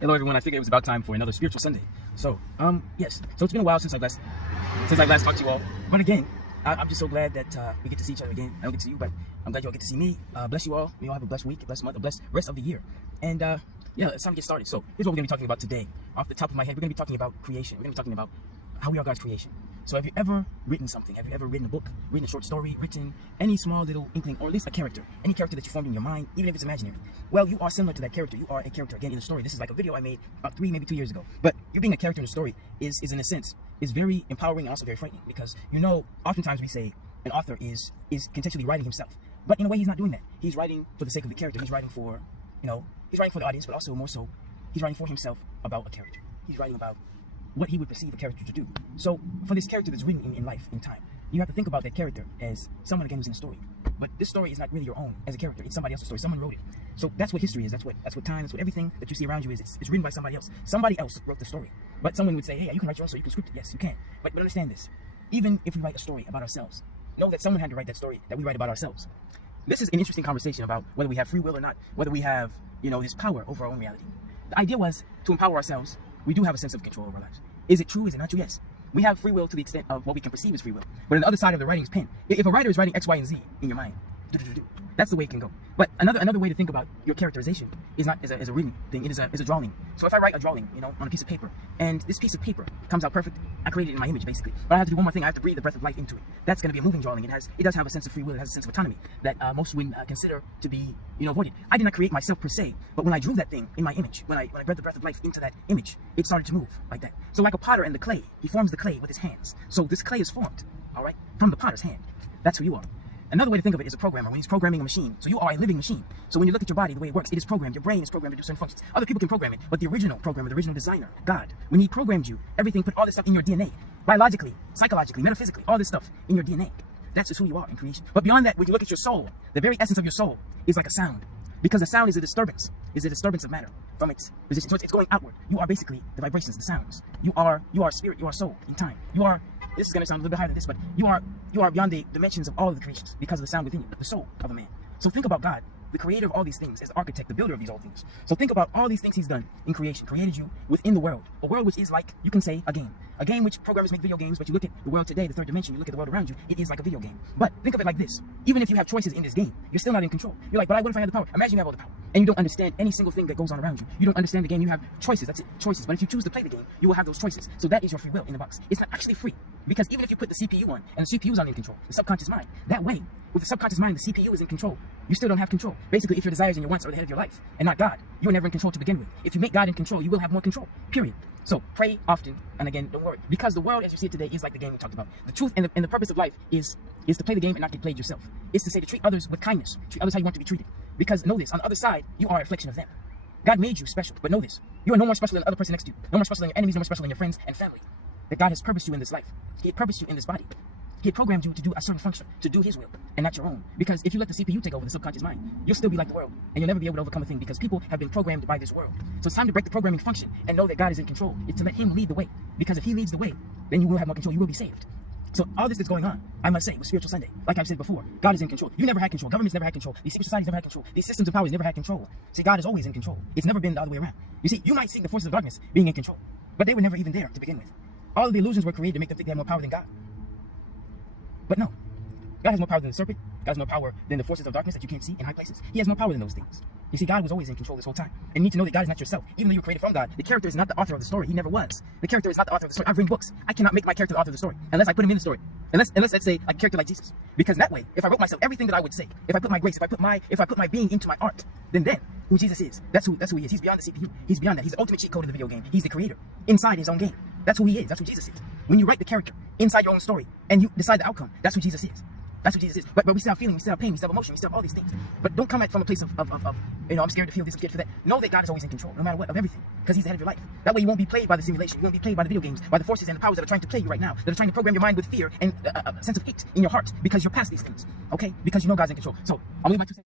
Hello everyone, I figured it was about time for another Spiritual Sunday. So, yes. So it's been a while since I last talked to you all. But again, I'm just so glad that we get to see each other again. I don't get to see you, but I'm glad you all get to see me. Bless you all. You all have a blessed week, a blessed month, a blessed rest of the year. And yeah, it's time to get started. So here's what we're going to be talking about today. Off the top of my head, we're going to be talking about creation. We're going to be talking about how we are God's creation. So have you ever written something? Have you ever written a book, written a short story, written any small little inkling, or at least a character, any character that you formed in your mind, even if it's imaginary? Well, you are similar to that character. You are a character again in a story. This is like a video I made about 3, maybe 2 years ago. But you being a character in a story is in a sense, is very empowering and also very frightening, because oftentimes we say an author is contextually writing himself. But in a way, he's not doing that. He's writing for the sake of the character. He's writing for, he's writing for the audience, but also more so, he's writing for himself about a character. He's writing about what he would perceive a character to do. So for this character that's written in life, in time, you have to think about that character as someone again who's in a story. But this story is not really your own as a character. It's somebody else's story. Someone wrote it. So that's what history is. That's what time. That's what everything that you see around you is. It's written by somebody else. Somebody else wrote the story. But someone would say, hey, you can write your own story. You can script it. Yes, you can. But understand this. Even if we write a story about ourselves, know that someone had to write that story that we write about ourselves. This is an interesting conversation about whether we have free will or not, whether we have, this power over our own reality. The idea was to empower ourselves. We do have a sense of control over our lives. Is it true? Is it not true? Yes. We have free will to the extent of what we can perceive as free will. But on the other side of the writing's pen, if a writer is writing X, Y, and Z in your mind, that's the way it can go. But another way to think about your characterization is not as a written thing. It is a drawing. So if I write a drawing, on a piece of paper, and this piece of paper comes out perfect, I created it in my image basically. But I have to do one more thing. I have to breathe the breath of life into it. That's going to be a moving drawing. It does have a sense of free will. It has a sense of autonomy that most would consider to be avoided. I did not create myself per se, but when I drew that thing in my image, when I breathed the breath of life into that image, it started to move like that. So like a potter and the clay, he forms the clay with his hands. So this clay is formed, all right, from the potter's hand. That's who you are. Another way to think of it is a programmer, when he's programming a machine. So you are a living machine. So when you look at your body, the way it works, it is programmed. Your brain is programmed to do certain functions. Other people can program it, but the original programmer, the original designer, God, when he programmed you, everything, put all this stuff in your DNA, biologically, psychologically, metaphysically, all this stuff in your DNA. That's just who you are in creation. But beyond that, when you look at your soul, the very essence of your soul is like a sound. Because the sound is a disturbance of matter from its position. So it's going outward. You are basically the vibrations, the sounds. You are spirit, you are soul in time. This is going to sound a little bit higher than this, but you are beyond the dimensions of all of the creations because of the sound within you, the soul of a man. So think about God, the creator of all these things, as the architect, the builder of these all things. So think about all these things he's done in creation, created you within the world. A world which is like, you can say, a game. A game which programmers make video games, but you look at the world today, the third dimension, you look at the world around you, it is like a video game. But think of it like this. Even if you have choices in this game, you're still not in control. You're like, but what if I had the power? Imagine you have all the power, and you don't understand any single thing that goes on around you. You don't understand the game. You have choices. That's it, choices. But if you choose to play the game, you will have those choices. So that is your free will in the box. It's not actually free, because even if you put the CPU on, and the CPU is not in control, the subconscious mind, that way, with the subconscious mind, the CPU is in control. You still don't have control. Basically, if your desires and your wants are the head of your life, and not God, you are never in control to begin with. If you make God in control, you will have more control, period. So pray often, and again, don't worry, because the world as you see it today is like the game we talked about. The truth and the purpose of life is to play the game and not get played yourself. It's to say to treat others with kindness, treat others how you want to be treated. Because know this, on the other side, you are a reflection of them. God made you special, but know this, you are no more special than the other person next to you, no more special than your enemies, no more special than your friends and family. That God has purposed you in this life. He had purposed you in this body. He had programmed you to do a certain function, to do his will, and not your own. Because if you let the CPU take over the subconscious mind, you'll still be like the world, and you'll never be able to overcome a thing, because people have been programmed by this world. So it's time to break the programming function and know that God is in control. It's to let him lead the way. Because if he leads the way, then you will have more control. You will be saved. So all this that's going on, I must say, with Spiritual Sunday, like I've said before, God is in control. You never had control. Governments never had control. These secret societies never had control. These systems of powers never had control. See, God is always in control. It's never been the other way around. You see, you might see the forces of darkness being in control, but they were never even there to begin with. All of the illusions were created to make them think they had more power than God. But no, God has more power than the serpent. God has more power than the forces of darkness that you can't see in high places. He has more power than those things. You see, God was always in control this whole time. And you need to know that God is not yourself. Even though you were created from God, the character is not the author of the story. He never was. The character is not the author of the story. I've written books. I cannot make my character the author of the story unless I put him in the story. Unless let's say a character like Jesus. Because that way, if I wrote myself everything that I would say, if I put my grace, if I put my being into my art, then who Jesus is, that's who he is. He's beyond the CPU. He's beyond that. He's the ultimate cheat code of the video game. He's the creator inside his own game. That's who he is. That's who Jesus is. When you write the character inside your own story and you decide the outcome, that's who Jesus is. That's what Jesus is. But we still have feeling, we still have pain, we still have emotion, we still have all these things. But don't come at from a place of I'm scared to feel this, I'm scared to feel that. Know that God is always in control, no matter what, of everything. Because he's the head of your life. That way you won't be played by the simulation. You won't be played by the video games, by the forces and the powers that are trying to play you right now. That are trying to program your mind with fear and a sense of hate in your heart. Because you're past these things. Okay? Because you know God's in control. So, I'll leave my 2 cents.